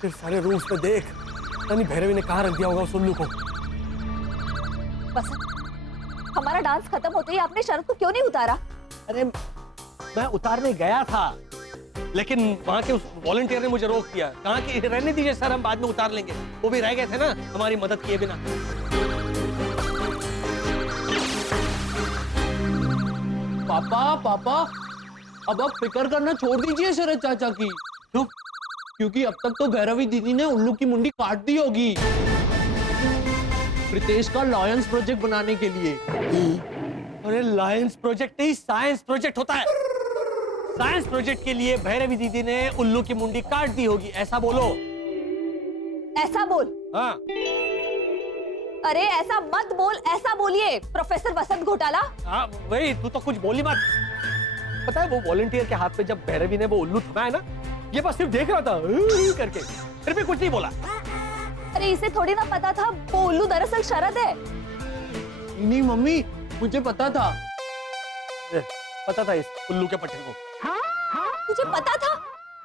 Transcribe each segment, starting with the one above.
फिर सारे रूम्स में देख, यानी भैरवी ने कहाँ रख दिया होगा उस उल्लू को। बसंत, हमारा डांस खत्म होते ही आपने शरद को क्यों नहीं उतारा? अरे मैं उतारने गया था, लेकिन वहां के उस वॉलंटियर ने मुझे रोक दिया। कहा कि रहने दीजिए सर, हम बाद में उतार लेंगे। वो भी रह गए थे ना हमारी मदद किए बिना। पापा अब आप फिक्र करना छोड़ दीजिए शरद चाचा की। क्यों? क्योंकि अब तक तो भैरवी दीदी ने उल्लू की मुंडी काट दी होगी प्रीतेश का लायंस प्रोजेक्ट बनाने के लिए। अरे लायंस प्रोजेक्ट नहीं, साइंस प्रोजेक्ट होता है। साइंस प्रोजेक्ट के लिए भैरवी दीदी ने उल्लू की मुंडी काट दी होगी, ऐसा बोलो। ऐसा बोल। हाँ। अरे ऐसा मत बोल, ऐसा बोलिए प्रोफेसर वसंत घोटाला। हाँ वही, तू तो कुछ बोली मत। पता है वो वॉलंटियर के हाथ पे जब भैरवी ने वो उल्लू थमाया ना, ये बस सिर्फ देख रहा था करके, फिर भी कुछ नहीं बोला। अरे इसे थोड़ी ना पता था वो उल्लू दरअसल शरद है। नहीं मम्मी, मुझे पता था। पता था इस उल्लू के पट्टे को। तुझे पता था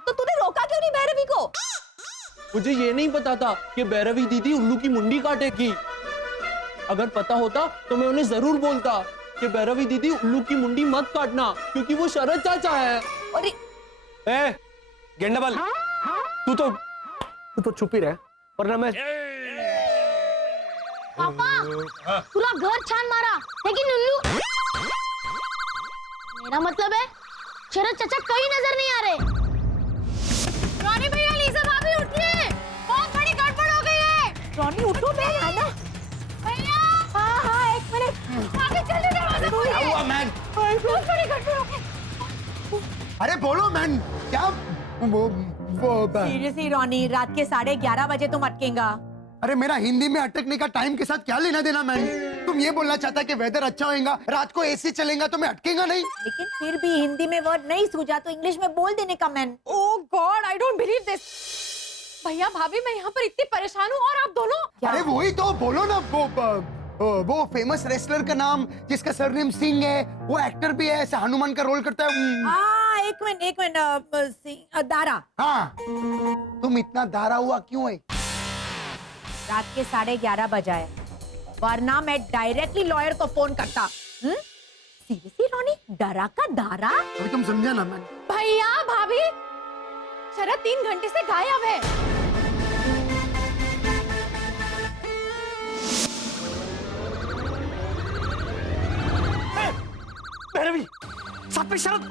तो तूने रोका क्यों नहीं भैरवी को? मुझे ये नहीं पता था कि भैरवी दीदी उल्लू की मुंडी काटेगी। अगर पता होता तो मैं उन्हें जरूर बोलता कि भैरवी दीदी उल्लू की मुंडी मत काटना, क्योंकि वो शरद चाचा है। अरे गेंडाबल, तू तो चुप ही रह, वरना मैं। पापा पूरा घर छान मारा, लेकिन उल्लू, मेरा मतलब है शरद चाचा कहीं नजर नहीं आ रहे। रॉनी भैया, लीजा भाभी उठिए, बहुत बड़ी गड़बड़ हो गई है। रॉनी उठो बे, आना। भैया हाँ एक मिनट। भाभी जल्दी दरवाजा खोलिए। क्या हुआ मैन? बहुत बड़ी गड़बड़ हो गई। अरे बोलो मैन, क्या वो सीरियसली रॉनी, रात के 11:30 बजे तुम अटकेगा? अरे मेरा हिंदी में अटकने का टाइम के साथ क्या लेना देना मैन? तुम ये बोलना चाहता कि वेदर अच्छा होएगा, रात को एसी चलेगा तो मैं अटकेगा नहीं? लेकिन फिर भी हिंदी में वर्ड नहीं सूझा तो इंग्लिश में बोल देने का man. Oh God, I don't believe this. भैया भाभी, मैं यहाँ पर इतनी परेशान हूँ और आप दोनों। अरे वही तो बोलो ना, वो फेमस रेसलर का नाम जिसका सरनेम सिंह है, वो एक्टर भी है, ऐसा हनुमान का रोल करता है। हाँ एक मिनट, दारा। हाँ, तुम इतना दारा हुआ क्यों है? रात के 11:30 बजा है, वरना मैं डायरेक्टली लॉयर को फोन करता। सीरियसली रॉनी, डरा का दारा? अभी तुम समझा ना मैन? भैया भाभी, शरद 3 घंटे से गायब है। भैरवी, साथ में शरद,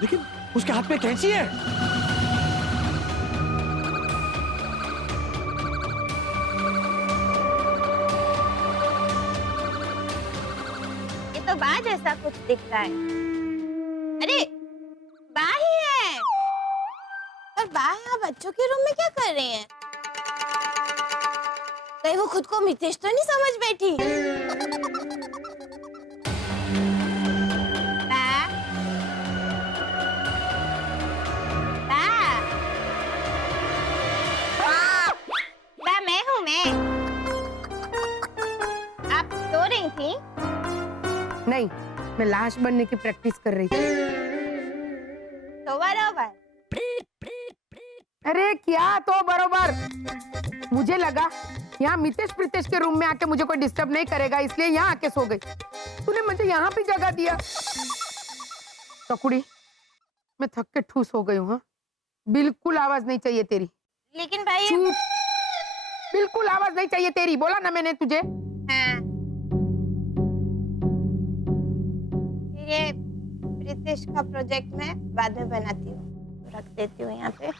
लेकिन उसके हाथ में कैंची है। ये तो बा जैसा कुछ दिखता है। अरे बा ही है। पर बा यहाँ बच्चों के रूम में क्या कर रही है? कहीं वो खुद को मितेश तो नहीं समझ बैठी? बा, बा मैं हूँ मैं। आप सो रही थी? नहीं, मैं लाश बनने की प्रैक्टिस कर रही थी। तो बराबर। अरे क्या तो बरोबर, मुझे लगा यहाँ मितेश प्रीतेश के रूम में आके मुझे कोई डिस्टर्ब नहीं करेगा, इसलिए यहाँ आके सो गई। तूने मुझे यहाँ भी जगह दिया। टकुड़ी, मैं थक के ठूस हो गई हूँ। हाँ? बिल्कुल आवाज नहीं चाहिए तेरी। लेकिन भाई चुप, बिल्कुल आवाज नहीं चाहिए तेरी, बोला ना मैंने तुझे। हाँ। ये प्रीतेश का प्रोजेक्ट मैं बाद में बनाती हूँ, रख देती हूँ यहाँ पे।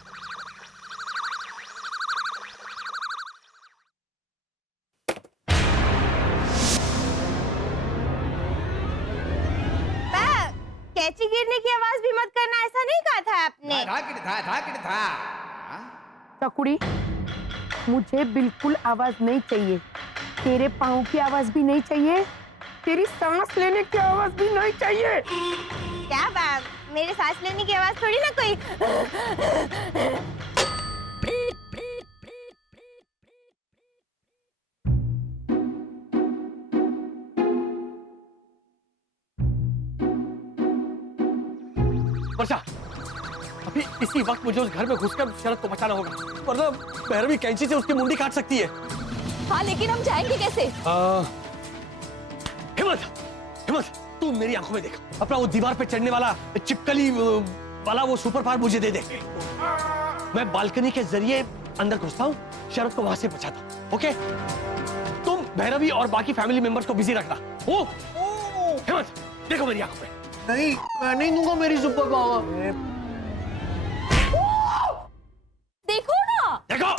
कैची गिरने की आवाज भी मत करना, ऐसा नहीं कहा था आपने? टकुड़ी, मुझे बिल्कुल आवाज नहीं चाहिए। तेरे पाँव की आवाज भी नहीं चाहिए, तेरी सांस लेने की आवाज भी नहीं चाहिए। क्या बात, मेरे सांस लेने की आवाज थोड़ी ना कोई। वर्षा, इसी वक्त मुझे उस घर में घुसकर शरद को बचाना होगा, वरना भैरवी कैंची से उसकी मुंडी काट सकती है। हाँ लेकिन हम जाएंगे कैसे? हिम्मत, हिम्मत, तू मेरी आंखों में देख, अपना वो दीवार पे चढ़ने वाला चिपकली वाला वो सुपर पावर मुझे दे दे। मैं बालकनी के जरिए अंदर घुसता हूँ, शरद को वहां से बचाता हूँ। ओके? तुम भैरवी और बाकी फैमिली मेंबर्स को बिजी रखना। ओ हिम्मत, देखो मेरी आंखों में। नहीं, मैं नहीं दूंगा मेरी सुपर पावर। देखो ना। देखो,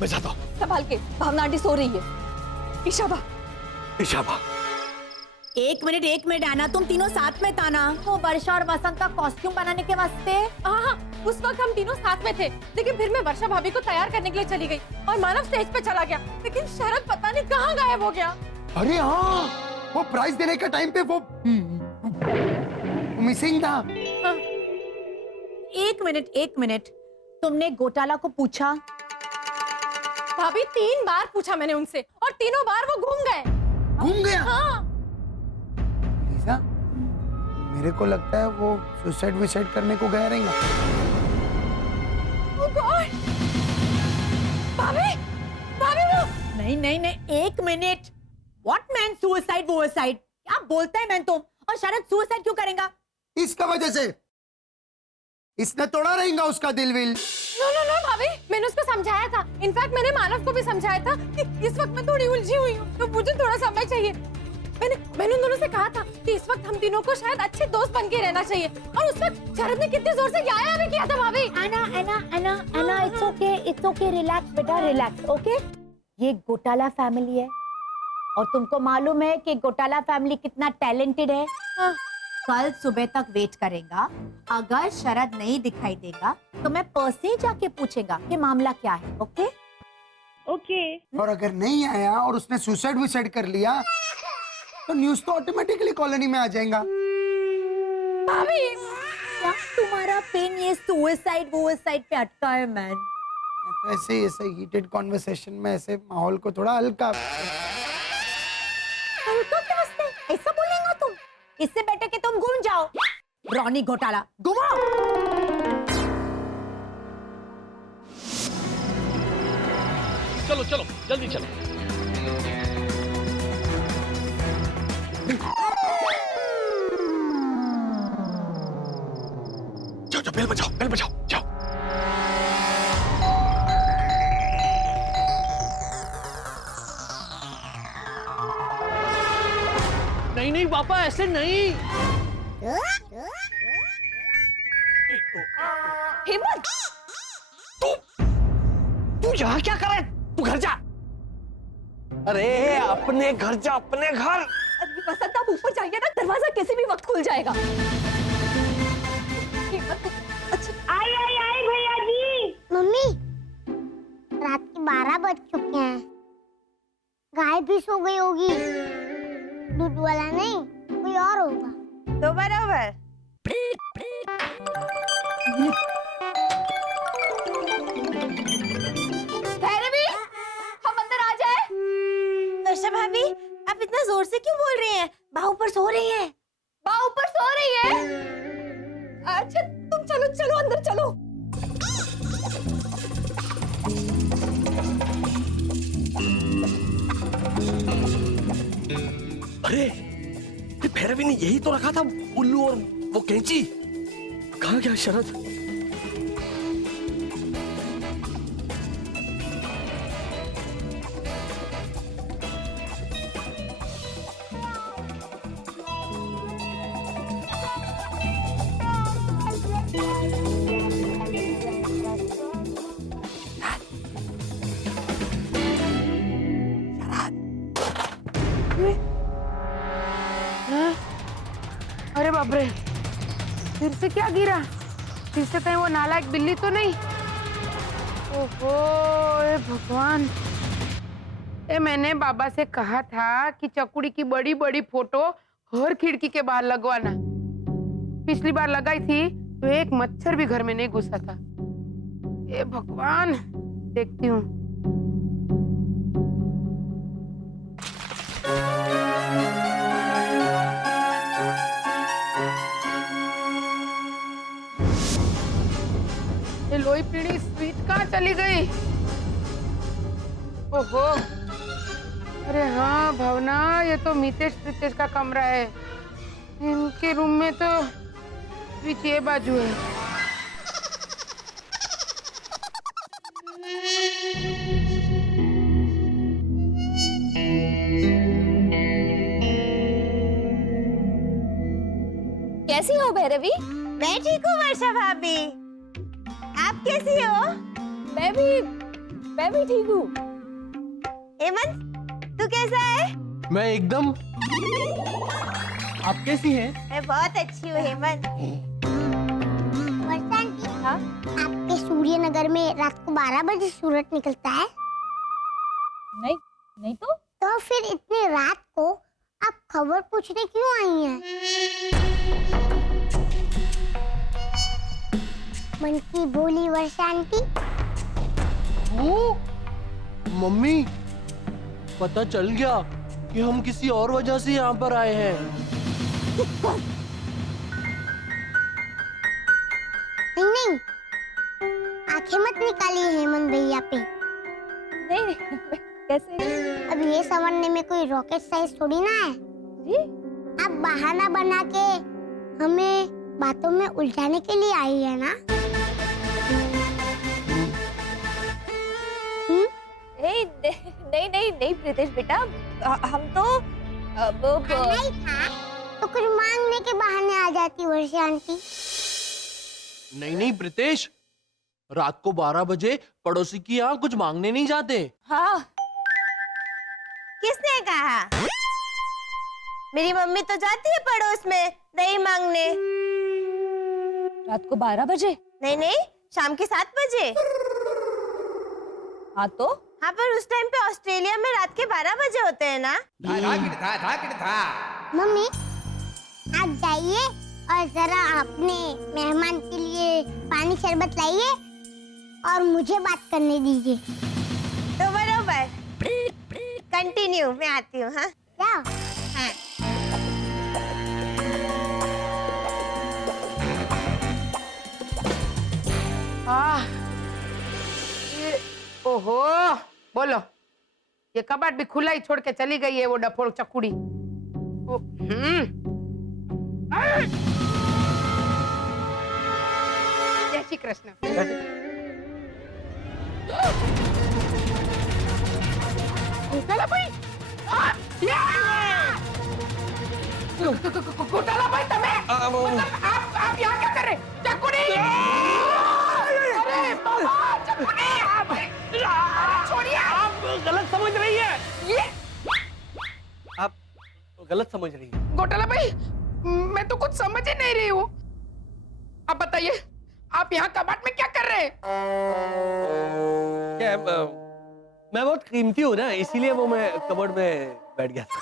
मैं जाता हूँ। संभाल के, भावना आंटी सो रही है। इशाबा, इशाबा, एक मिनट आना, तुम तीनों साथ में था ना वो वर्षा और वसंत का कॉस्ट्यूम बनाने के वास्ते? हाँ, उस वक्त हम तीनों साथ में थे, लेकिन फिर मैं वर्षा भाभी को तैयार करने के लिए चली गई और मानव स्टेज पे चला गया, लेकिन शरद पता नहीं कहाँ गायब हो गया। अरे हाँ, वो प्राइज देने के टाइम पे वो मिसिंग था। हाँ। एक मिनट, तुमने घोटाला को पूछा? भाभी 3 बार पूछा मैंने उनसे और तीनों बार वो घूम गए। घूम गया? हाँ। लीजा, मेरे को लगता है वो सुसाइड करने को गया रहेगा। Oh God! भाभी, भाभी वो नहीं, एक मिनट। What man suicide? क्या बोलता है मैन तुम? और शरद सुसाइड क्यों करेगा? इसका वजह से इसने तोड़ा रहेगा उसका दिल विल। नो भाभी, मैंने उसको समझाया था। इनफैक्ट मैंने मानव को भी समझाया था कि इस वक्त मैं थोड़ी उलझी हुई हूँ, तो मुझे थोड़ा समय चाहिए। मैंने उन दोनों से कहा था कि इस वक्त हम तीनों को शायद अच्छे दोस्त बन के रहना चाहिए, और उस वक्त शरद ने कितने जोर से याया भी किया था भाभी। एना, इट्स ओके, रिलैक्स बेटा, रिलैक्स, ओके? ये घोटाला फैमिली है और तुमको मालूम है कि घोटाला फैमिली कितना टैलेंटेड है। हाँ। कल सुबह तक वेट करेगा, अगर शरद नहीं दिखाई देगा तो मैं पर्सनली जाके पूछेगा कि मामला क्या है। ओके? और अगर नहीं आया और उसने सुसाइड कर लिया तो न्यूज तो ऑटोमेटिकली कॉलोनी में आ जाएगा। भाभी, क्या तुम्हारा पेन ये सुसाइड पे अटका है मैन? तो ऐसे हीटेड कॉन्वर्सेशन में ऐसे माहौल को थोड़ा हल्का ऐसा बोलेगा तुम? इससे बेटर कि तुम घूम जाओ। रॉनी घोटाला, घुमाओ। चलो चलो, जल्दी चलो। जाओ, बेल बजाओ, जाओ। नहीं पापा, ऐसे नहीं। हिम्मत, तू यहाँ क्या कर रहा है? तू घर जा। अरे अपने घर जा, अपने घर। वसंत आप ऊपर जाइए ना, दरवाजा किसी भी वक्त खुल जाएगा। अच्छा, आई भैया जी। मम्मी, रात के 12 बज चुके हैं, गाय भी सो गई होगी। दूध वाला नहीं, कोई और होगा। तो बराबर। भैरवी, हम अंदर आ जाए। वर्षा भाभी, आप इतना जोर से क्यों बोल रही हैं? बाहु पर सो रही हैं। बा ऊपर सो रही है। अच्छा तुम चलो अंदर चलो। अरे ये भैरवी ने यही तो रखा था, उल्लू और वो कैंची। कहाँ गया शरद? अरे बाप रे, फिर से क्या गिरा? फिर से कहीं वो नालायक बिल्ली तो नहीं? ओहो, ए भगवान। मैंने बाबा से कहा था कि चकुड़ी की बड़ी बड़ी फोटो हर खिड़की के बाहर लगवाना। पिछली बार लगाई थी तो एक मच्छर भी घर में नहीं घुसा था। ए भगवान, देखती हूँ। ये लोई पीढ़ी स्वीट कहाँ चली गई? ओहो, अरे हाँ भावना, ये तो मितेश प्रीतेश का कमरा है। इनके रूम में तो स्विच ये बाजू है। कैसी हो भैरवी? मैं ठीक हूँ वर्षा भाभी, आप कैसी हो? मैं भी ठीक हूँ। हेमंत, तू कैसा है? मैं एकदम। आप कैसी हैं? मैं बहुत अच्छी हूँ हेमंत। वर्षा आंटी, आपके सूर्यनगर में रात को 12 बजे सूरज निकलता है? नहीं तो फिर इतनी रात को आप खबर पूछने क्यों आई हैं? मन की भोली वर्षा आंटी। ओ, मम्मी, पता चल गया कि हम किसी और वजह से यहाँ पर आए हैं। नहीं, आंखें मत निकालिए हेमंत भैया पे। नहीं कैसे? अब ये समझने में कोई रॉकेट साइंस थोड़ी ना है जी? आप बहाना बना के हमें बातों में उलझाने के लिए आई है ना? नहीं प्रीतेश बेटा, हम तो नहीं था तो कुछ मांगने के बहाने आ जाती वर्षा आंटी। नहीं प्रीतेश, रात को 12 बजे पड़ोसी की यहाँ कुछ मांगने नहीं जाते। हाँ, किसने कहा? मेरी मम्मी तो जाती है पड़ोस में दही मांगने। रात को 12 बजे? नहीं, शाम के 7 बजे। हाँ तो? हाँ, पर उस टाइम पे ऑस्ट्रेलिया में रात के 12 बजे होते हैं ना? मम्मी, आप जाइए और जरा अपने मेहमान के लिए पानी शरबत लाइए और मुझे बात करने दीजिए। तो बरोबर, कंटिन्यू, मैं आती हूँ। हाँ, जाओ। हाँ। ओहो, बोलो, ये कबाट भी खुला ही छोड़ के चली गई है वो डफोड़ चकुड़ी। जय श्री कृष्ण। घोटाला भाई, घोटाला भाई, आप यहाँ क्या कर रहे? चकुड़ी! अरे बाबा, चकुड़ी! छोड़िए! आप गलत समझ रही है। ये आप गलत समझ रही है। घोटाला भाई, मैं तो कुछ समझ ही नहीं रही हूँ। आप बताइए, आप यहाँ कबाट में क्या कर रहे हैं? क्या मैं बहुत कीमती हूँ ना, इसीलिए वो मैं कबर्ड में बैठ गया था।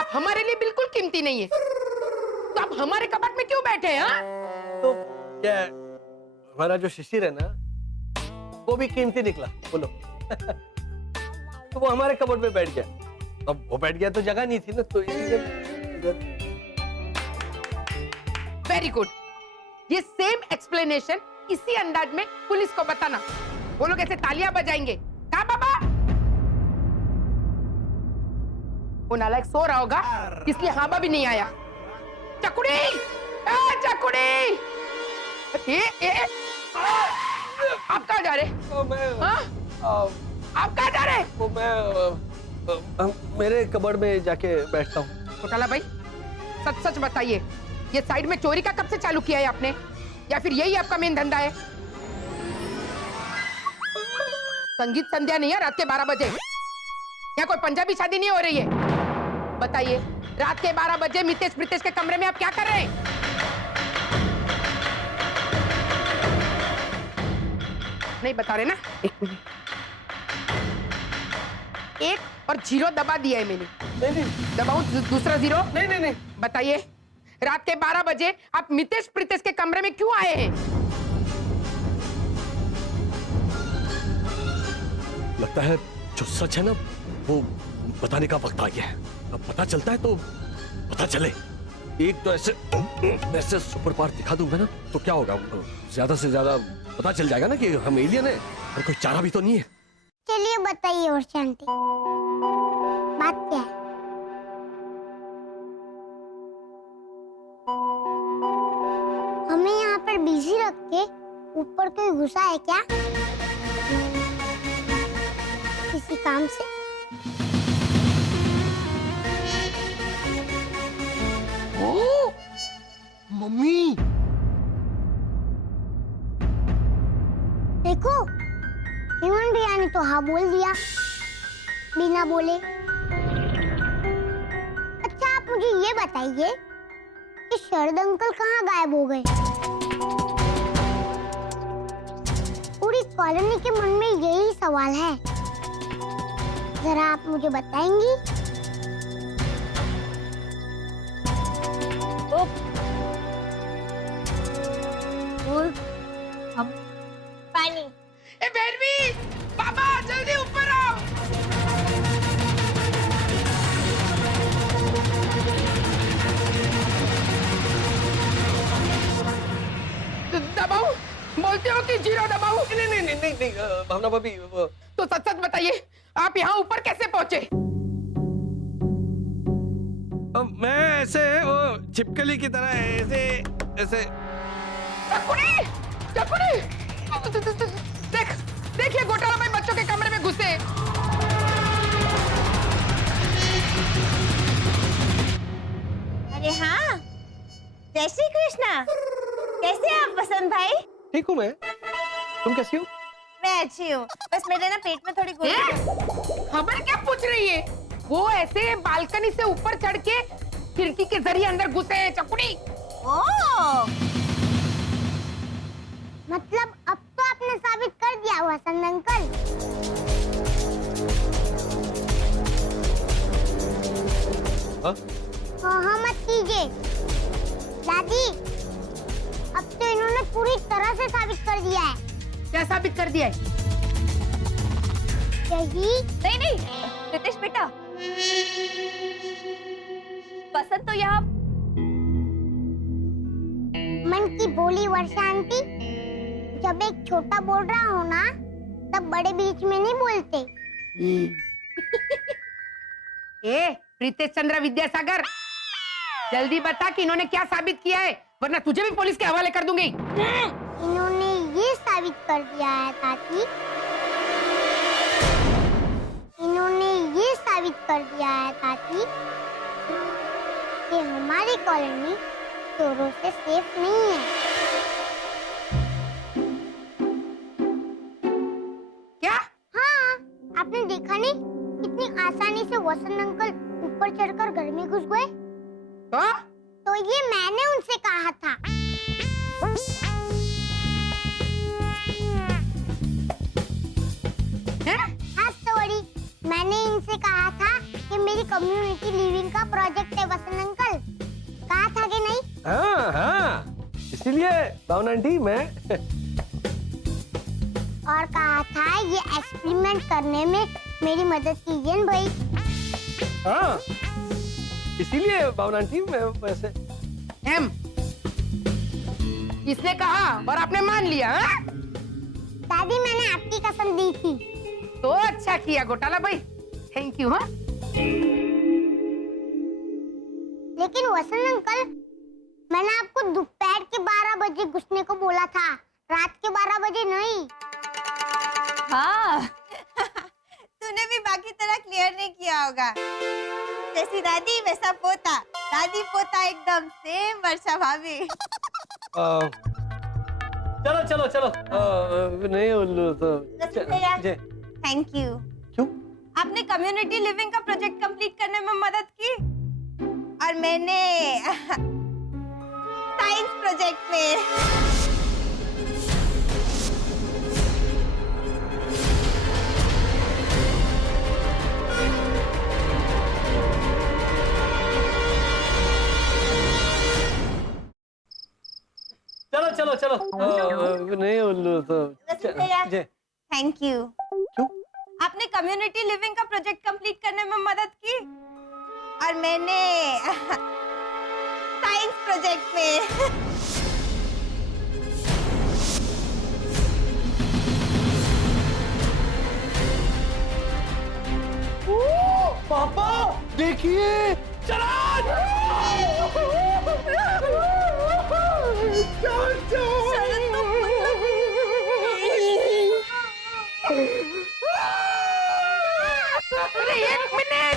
आप हमारे लिए बिल्कुल कीमती नहीं है, तो आप हमारे कबाट में क्यों बैठे हैं? हाँ? तो क्या हमारा जो शिशिर है ना, वो भी कीमती निकला, बोलो। तो वो हमारे कबर्ड में बैठ गया। अब वो बैठ गया तो जगह नहीं थी ना, तो इसीलिए। Very good. ये सेम एक्सप्लेनेशन इसी अंदाज में पुलिस को बताना। वो लोग ऐसे तालियां बजाएंगे। कहाँ बाबा? वो नालायक सो रहा होगा, इसलिए हाबा भी नहीं आया। चकुड़ी! चकुड़ी! आप कहाँ जा रहे? आप कहाँ जा रहे? वो मैं मेरे कबर्ड में जाके बैठता हूँ। घोटाला भाई, सच सच बताइए, ये साइड में चोरी का कब से चालू किया है आपने, या फिर यही आपका मेन धंधा है? संगीत संध्या नहीं है रात के 12 बजे। यहाँ कोई पंजाबी शादी नहीं हो रही है। बताइए, रात के 12 बजे मितेश प्रीतेश के कमरे में आप क्या कर रहे हैं? नहीं बता रहे ना? एक मिनट, 1 और 0 दबा दिया है मैंने। नहीं, दबाऊं दूसरा 0? नहीं। बताइए, रात के 12 बजे आप मितेश प्रीतेश के कमरे में क्यों आए हैं? लगता है जो सच है ना, वो बताने का वक्त आ गया है। अब पता चलता है तो पता चले। एक तो ऐसे ऐसे सुपर पावर दिखा दूंगा ना तो क्या होगा, ज्यादा से ज्यादा पता चल जाएगा ना कि हम एलियन है, और कोई चारा भी तो नहीं है। चलिए बताइए वर्षा आंटी, बात क्या है? हमें यहाँ पर बिजी रख के ऊपर कोई घुसा है क्या किसी काम से? ओ, मम्मी देखो, हेमंत भैया ने तो हाँ बोल दिया बिना बोले। अच्छा आप मुझे ये बताइए कि शरद अंकल कहाँ गायब हो गए? पूरी कॉलोनी के मन में यही सवाल है, जरा आप मुझे बताएंगी? हम पानी। ए भैरवी, बाबा जल्दी ऊपर आओ। दबाओ, बोलते हो कि जीरो दबाओ? नहीं भावना भाभी, तो सच सच बताइए, आप यहाँ ऊपर कैसे पहुँचे? मैं ऐसे वो छिपकली की तरह ऐसे ऐसे। चकुनी, चकुनी, देख, देखिए घोटाला भाई बच्चों के कमरे में घुसे। अरे हाँ, जय श्री कृष्णा। कैसे हैं आप वसंत भाई? ठीक हूँ मैं, तुम कैसी हो? मैं अच्छी हूँ, बस मेरे ना पेट में थोड़ी गोली। खबर क्या पूछ रही है? वो ऐसे बालकनी से ऊपर चढ़ के खिड़की के जरिए अंदर घुसे हैं चकुनी। ओह, मतलब अब तो आपने साबित कर दिया वसंत अंकल। हाँ मत कीजिए दादी, अब तो इन्होंने पूरी तरह से साबित कर दिया है। क्या साबित कर दिया है? यही नहीं, रितेश बेटा, वसंत तो यहाँ मन की बोली वर्षा आंटी, जब एक छोटा बोल रहा हो ना तब बड़े बीच में नहीं बोलते। ए प्रीतेश चंद्र विद्यासागर, जल्दी बता कि इन्होंने क्या साबित किया है, वरना तुझे भी पुलिस के हवाले कर दूंगी। इन्होंने ये साबित कर दिया है ताकि, इन्होंने ये साबित कर दिया है ताकि कि हमारी कॉलोनी चोरों से सेफ नहीं है। क्या? हाँ, आपने देखा नहीं कितनी आसानी से वसंत अंकल ऊपर चढ़कर घर में घुस गए? तो ये मैंने उनसे कहा था। हाँ सॉरी, मैंने इनसे कहा था कि मेरी कम्युनिटी लिविंग का प्रोजेक्ट है वसंत अंकल, कहा था कि नहीं? हाँ, इसीलिए भावना आंटी मैं और कहा था ये एक्सपेरिमेंट करने में मेरी मदद कीजिए न भाई। हाँ, इसीलिए भावना आंटी मैं वैसे। एम, इसने कहा और आपने मान लिया? हाँ? दादी मैंने आपकी कसम दी थी। तो अच्छा किया घोटाला भाई, थैंक यू। हाँ, लेकिन वसंत अंकल, मैंने आपको दोपहर के 12 बजे घुसने को बोला था, रात के 12 बजे नहीं। हाँ तूने भी बाकी तरह क्लियर नहीं किया होगा। जैसी दादी वैसा पोता, दादी पोता एकदम सेम वर्षा भाभी। चलो नहीं उल्लू तो थैंक यू। क्यों? आपने कम्युनिटी लिविंग का प्रोजेक्ट कंप्लीट करने में मदद की और मैंने साइंस प्रोजेक्ट में। चलो नहीं उल्लू तो थैंक यू। क्यों? आपने कम्युनिटी लिविंग का प्रोजेक्ट कंप्लीट करने में मदद की और मैंने साइंस प्रोजेक्ट में। पापा देखिए अरे एक मिनट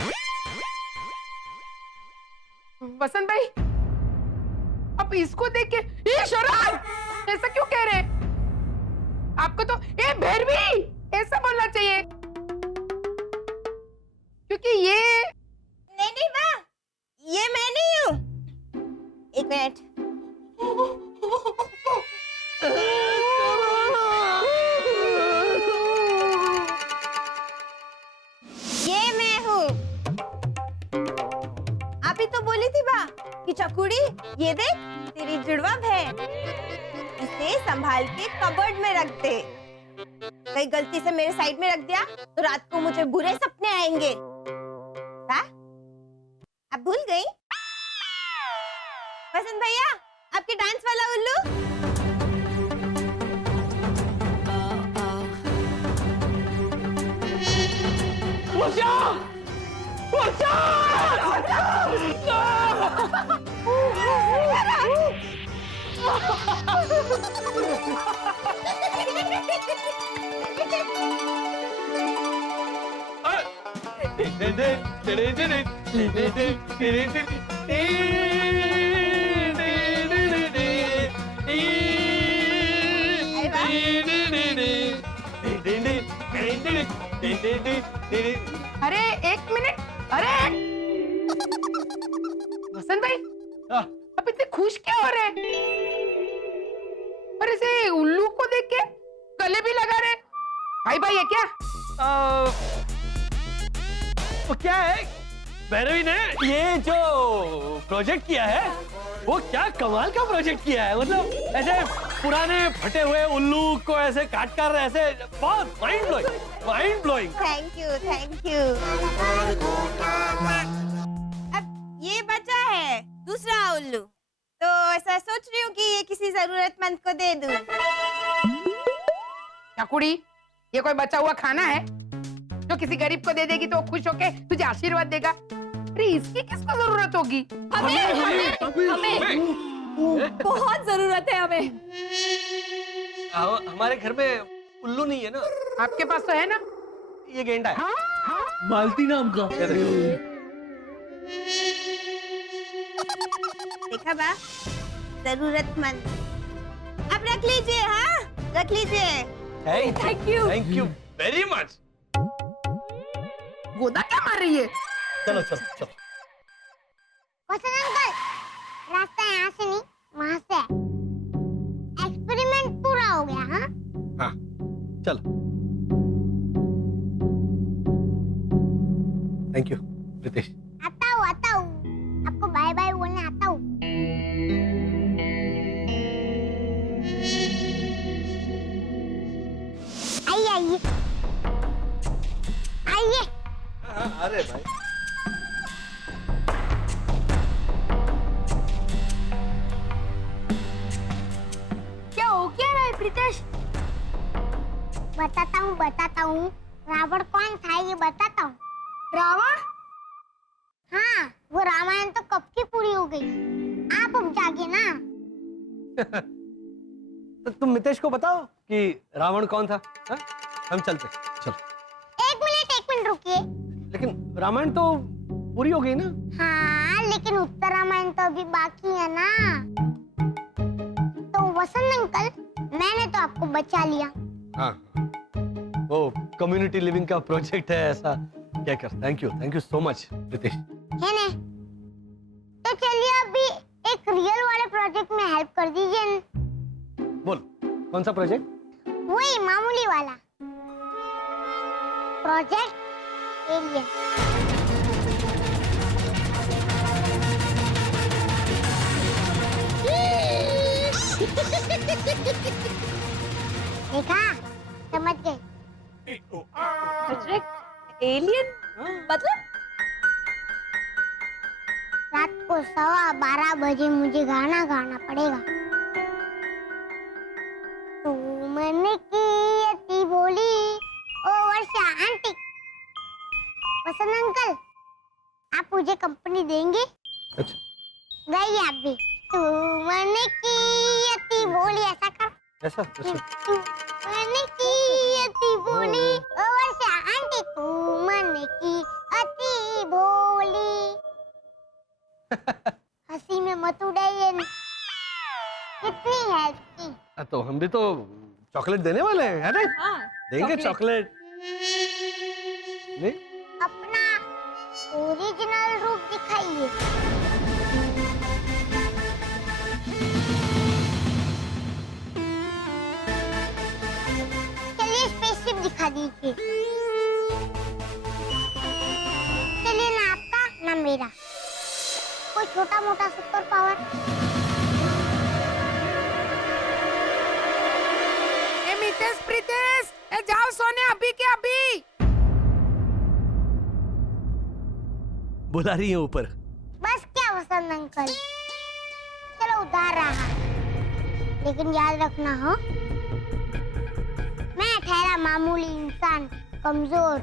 वसंत भाई, अब इसको देख के ये शराब ऐसा क्यों कह रहे? आपको तो ए भैरवी ऐसा बोलना चाहिए, क्योंकि ये नहीं माँ, ये मैं नहीं हूँ। एक मिनट। ये मैं हूँ। आप ही तो बोली थी बा कि चकुड़ी ये देख तेरी जुड़वा बहन, इसे संभाल के कबर्ड में रख दे। कहीं गलती से मेरे साइड में रख दिया तो रात को मुझे बुरे सपने आएंगे। हाँ? आप भूल गई? वसंत भैया, आपके डांस वाला उल्लू। अरे एक मिनट, अरे वसंत भाई, अब इतने खुश क्या हो रहे? और इसे उल्लू को देख के गले भी लगा रहे। भाई भाई है क्या? तो क्या है भैरवी ने ये जो प्रोजेक्ट किया है वो क्या कमाल का प्रोजेक्ट किया है। मतलब ऐसे पुराने फटे हुए उल्लू को ऐसे काट कर ऐसे बहुत mind blowing. Thank you, thank you. अब ये बचा है दूसरा उल्लू, तो ऐसा सोच रही हूँ कि ये किसी जरूरतमंद को दे दूँ। चकुड़ी, ये कोई बचा हुआ खाना है जो किसी गरीब को दे देगी तो वो खुश होके तुझे आशीर्वाद देगा? अरे इसकी किसको जरूरत होगी? हमें बहुत जरूरत है हमें। हमारे घर में उल्लू नहीं है ना। आपके पास तो है ना? ये गेंडा है। मालती नाम का। देखा बा, जरूरतमंद। अब रख लीजिए। हाँ, रख लीजिए। Thank you very much. गोदा क्या मार रही है? चलो। वसंत अंकल, रास्ता यहाँ से नहीं, वहाँ से है। एक्सपेरिमेंट पूरा हो गया। हाँ, चलो। Thank you Ritesh. आता हूँ। आपको बाय बाय बोलने आता हूँ। आइए। अरे भाई, क्या हो क्या रहा है प्रीतेश? बताता हूँ। रावण कौन था ये बताता हूँ। रावण? हाँ, वो रामायण तो कब की पूरी हो गई। आप अब जागे ना। तो तुम मितेश को बताओ कि रावण कौन था। हा? हम चलते। चलो। एक मिनट रुकिए। लेकिन रामायण तो पूरी हो गई ना। हाँ, लेकिन उत्तर रामायण तो अभी बाकी है ना। तो वसंत अंकल, मैंने तो आपको बचा लिया। हाँ, वो कम्युनिटी लिविंग का प्रोजेक्ट है ऐसा क्या कर। Thank you so much Ritesh. है ना? तो चलिए अभी एक रियल वाले प्रोजेक्ट में हेल्प कर दीजिए। बोल, कौन सा प्रोजेक्ट? वही मामूली वाला प्रोजेक्ट एलियन। देखा, समझ गए। एलियन मतलब? रात को 12:15 बजे मुझे गाना गाना पड़ेगा। तू मन की अति बोली ओ वर्षा आंटी। वसंत अंकल, आप मुझे कंपनी देंगे? अच्छा, गाइए आप भी। तू मन की अति बोली, ऐसा कर। ऐसा तू मन की अति बोली ओ वर्षा आंटी, तू मन की अति भोली। हंसी में मत उड़ाइए, कितनी है इसकी? तो हम भी तो चॉकलेट देने वाले हैं, है ना? हाँ, देंगे चॉकलेट। नहीं? अपना ओरिजिनल रूप दिखाइए। चलिए स्पेसशिप दिखा दीजिए। चलिए ना आपका ना मेरा, कोई छोटा मोटा सुपर पावर। ए मितेश प्रीतेश, ए जाओ सोने अभी के अभी। बुला रही है ऊपर। बस क्या वसंत अंकल, चलो उधार रहा, लेकिन याद रखना हो, मैं ठहरा मामूली इंसान, कमजोर।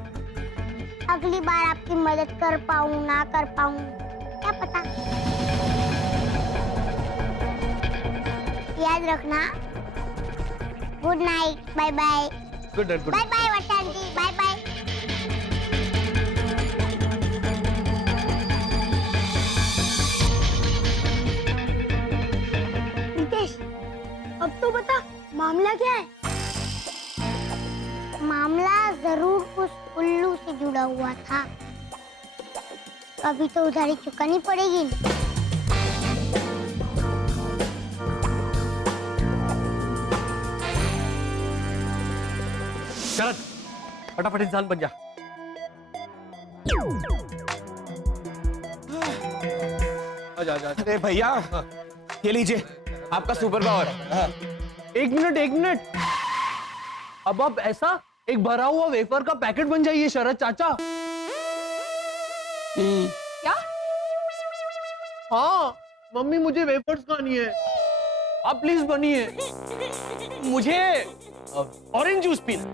अगली बार आपकी मदद कर पाऊं ना कर पाऊं, क्या पता। याद रखना। Good night, bye bye. Good night, good bye bye Vasant ji, bye bye. Nitesh, अब तो बता मामला क्या है? मामला जरूर उस उल्लू से जुड़ा हुआ था। अभी तो उधारी चुकानी पड़ेगी। शरद, फटाफट इंसान बन जा। आजा, आजा, आजा। अरे भैया, ये लीजिए आपका सुपर पावर। एक मिनट। अब आप ऐसा एक भरा हुआ वेफर का पैकेट बन जाइए शरद चाचा। क्या? हाँ, मम्मी मुझे वेफर्स खानी है, आप प्लीज बनिए। मुझे ऑरेंज जूस पीना।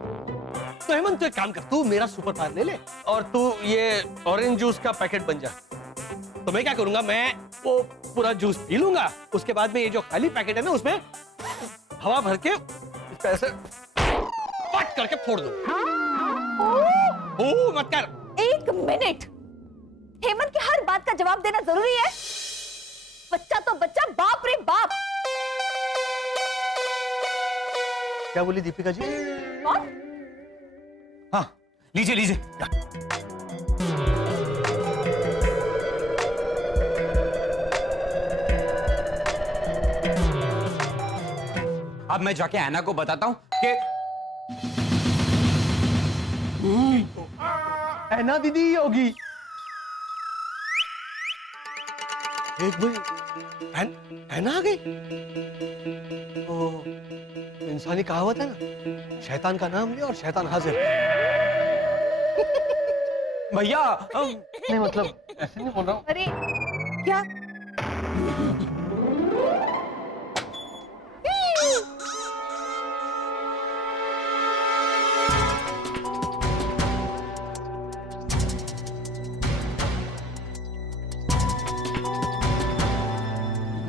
तो हेमंत, तू एक काम कर, तू मेरा सुपर पावर ले ले और तू ये ऑरेंज जूस का पैकेट बन जा। तो मैं क्या करूंगा, मैं वो पूरा जूस पी लूंगा, उसके बाद में ये जो खाली पैकेट है ना, उसमें हवा भर के इसको ऐसे फट करके फोड़ दूंगा। ओ मत कर। एक मिनट, हेमंत की हर बात का जवाब देना जरूरी है? बच्चा तो बच्चा, बाप रे बाप। क्या बोली दीपिका जी? कौन? हाँ, लीजिए। अब मैं जाके ऐना को बताता हूँ कि ऐना दीदी ही होगी। एक मिनट, ऐना आ गई? ओ, इंसानी कहावत है ना, शैतान का नाम ले और शैतान हाजिर। भैया नहीं मतलब ऐसे नहीं बोल रहा हूँ। अरे क्या?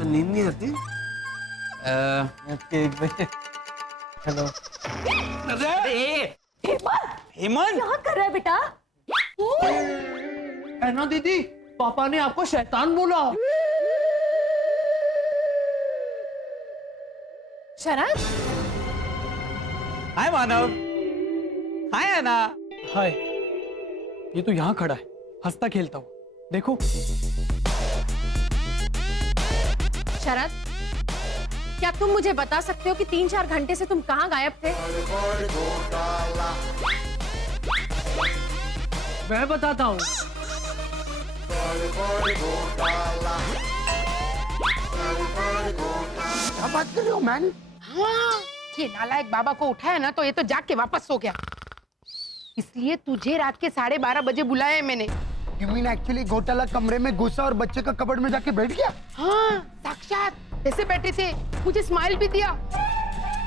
नींद नहीं आती? हेलो। हेमंत, क्या कर रहा है बेटा? ऐना दीदी, पापा ने आपको शैतान बोला। शरद, हाय मानव। हाय ऐना। हाय, ये तो यहाँ खड़ा है हंसता खेलता हुआ, देखो। शरद, क्या तुम मुझे बता सकते हो कि 3-4 घंटे से तुम कहाँ गायब थे? मैं बताता हूँ। क्या बात कर रहे हो मैन? हाँ, ये नालायक बाबा को उठाया ना तो ये तो जाग के वापस सो गया। इसलिए तुझे रात के 12:30 बजे बुलाया है मैंने यू मीन एक्चुअली घोटाला कमरे में घुसा और बच्चे का कबर्ड में जाके बैठ गया? हाँ साक्षात ऐसे बैठे थे, मुझे स्माइल भी दिया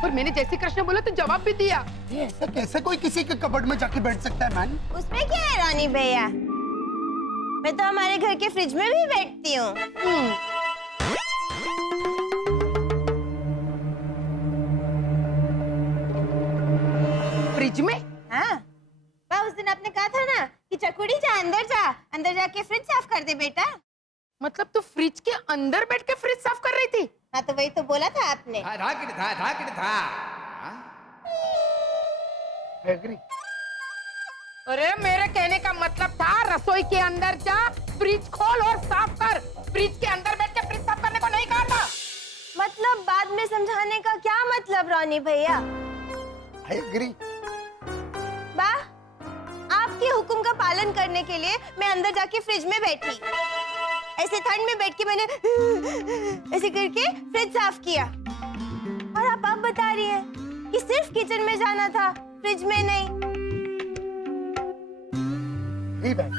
और मैंने जैसे कृष्ण बोला तो जवाब भी दिया। ये ऐसा कैसे कोई किसी के कबर्ड में जाके बैठ सकता है मैन? उसमें क्या है रानी भैया, मैं तो हमारे घर के फ्रिज में भी बैठती हूँ। फ्रिज में? हाँ, उस दिन आपने कहा था ना कि चकुड़ी जा, अंदर जाके फ्रिज साफ कर दे बेटा। मतलब तू फ्रिज के अंदर बैठ के फ्रिज साफ कर रही थी? हाँ तो वही तो बोला था आपने। एग्री। अरे मेरे कहने का मतलब था रसोई के अंदर जा, फ्रिज खोल और साफ कर। फ्रिज के अंदर बैठ के फ्रिज साफ करने को नहीं कहा था। मतलब बाद में समझाने का क्या मतलब रानी भैया? I agree. बा, आपके हुक्म का पालन करने के लिए मैं अंदर जाके फ्रिज में बैठी। ऐसे ठंड में बैठ के मैंने ऐसे करके फ्रिज साफ किया। और आप बता रही हैं कि सिर्फ किचन में जाना था, फ्रिज में नहीं। नहीं भाई,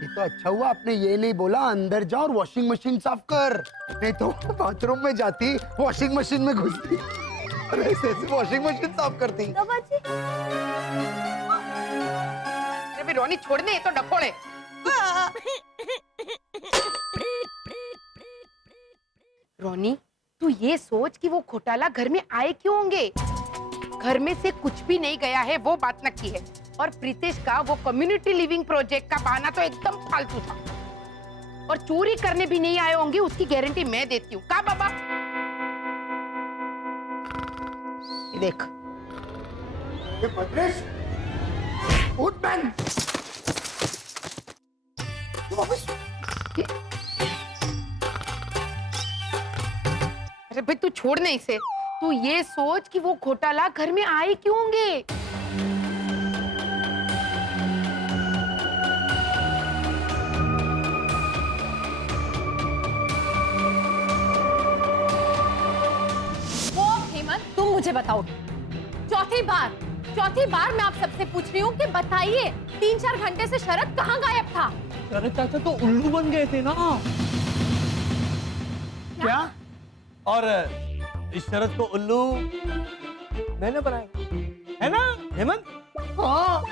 ये तो अच्छा हुआ आपने ये नहीं बोला अंदर जा और वॉशिंग मशीन साफ कर, नहीं तो बाथरूम में जाती, वॉशिंग मशीन में घुसती और ऐसे ऐसे वॉशिंग मशीन साफ करती। तो बच्ची अरे रोनी छोड़ दे, ये तो डफोड़े। रोनी तू ये सोच कि वो घोटाला घर में आए क्यों होंगे। घर में से कुछ भी नहीं गया है, वो बात नक्की है। और प्रीतेश का वो कम्युनिटी लिविंग प्रोजेक्ट का बहाना तो एकदम फालतू था। और चोरी करने भी नहीं आए होंगे, उसकी गारंटी मैं देती हूँ। का बाबा ये देख, ये भद्रेश, उठ मैन, तू वापस। अरे भाई तू छोड़ नहीं इसे। तू ये सोच कि वो घोटाला घर में आए क्यों होंगे। वो हेमंत, तुम मुझे बताओगे। चौथी बार मैं आप सबसे पूछ रही हूँ कि बताइए 3-4 घंटे से शरद कहाँ गायब था? अरे चाचा तो उल्लू बन गए थे ना। क्या? और इस शरद को उल्लू मैंने बनाया है ना हेमंत? हाँ,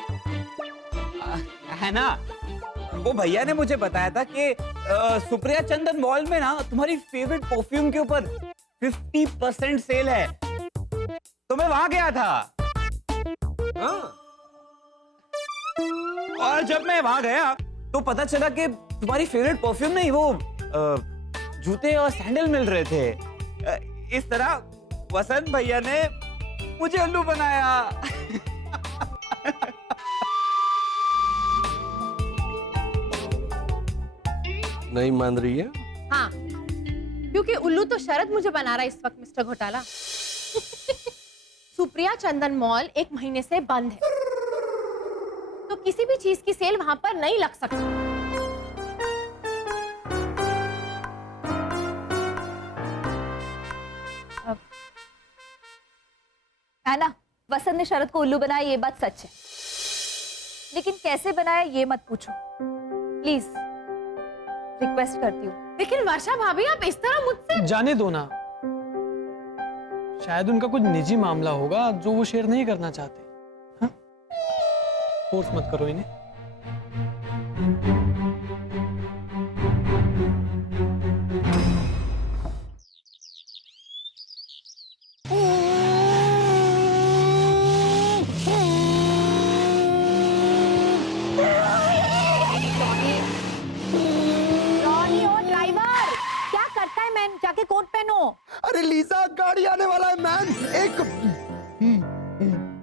है ना, वो भैया ने मुझे बताया था कि सुप्रिया चंदन मॉल में ना तुम्हारी फेवरेट परफ्यूम के ऊपर 50% सेल है, तो मैं वहां गया था। हाँ। और जब मैं वहां गया तो पता चला कि तुम्हारी फेवरेट परफ्यूम नहीं, वो जूते और सैंडल मिल रहे थे। इस तरह वसंत भैया ने मुझे उल्लू बनाया। नहीं मान रही है? हाँ, क्योंकि उल्लू तो शरद मुझे बना रहा है इस वक्त मिस्टर घोटाला। सुप्रिया चंदन मॉल 1 महीने से बंद है, तो किसी भी चीज की सेल वहां पर नहीं लग सकती। है ना, वसंत ने शरद को उल्लू बनाया, ये बात सच है। लेकिन कैसे बनाया ये मत पूछो प्लीज, रिक्वेस्ट करती हूँ। लेकिन वर्षा भाभी, आप इस तरह मुझसे। जाने दो ना, शायद उनका कुछ निजी मामला होगा जो वो शेयर नहीं करना चाहते। हाँ? फोर्स मत करो इन्हें। रॉनी ओ ड्राइवर, क्या करता है मैन? जाके कोट पहनो। अरे लीजा, गाड़ी आने वाला है मैन। एक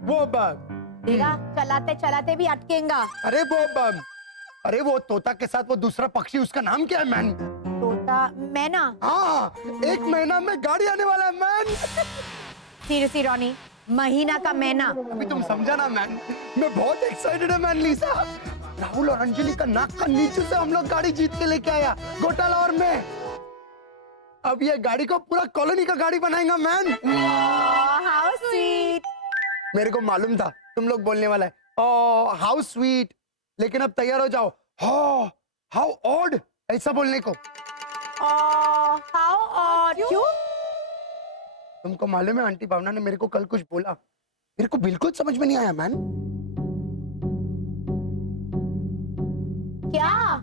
वो बम। देखा, चलाते चलाते भी अटकेगा। अरे वो बम, अरे वो तोता के साथ वो दूसरा पक्षी, उसका नाम क्या है मैन? तोता, मैना। हाँ, 1 महीना में गाड़ी आने वाला है मैन। सीरियसली रॉनी, महीना का मैना। अभी तुम समझा ना मैन, मैं बहुत एक्साइटेड है मैन। लीजा, राहुल और अंजलि का नाक का नीचे से हम लोग गाड़ी जीत के लेके आया, घोटाला और मैं। अब ये गाड़ी को पूरा कॉलोनी का गाड़ी बनाएगा मैन। How sweet. मेरे को मालूम था तुम लोग बोलने वाला है, ओह हाउ स्वीट। लेकिन अब तैयार हो जाओ, हाउ ऑड ऐसा बोलने को। हाउ ऑड क्यों? तुमको मालूम है आंटी भावना ने मेरे को कल कुछ बोला, मेरे को बिल्कुल समझ में नहीं आया मैन। क्या?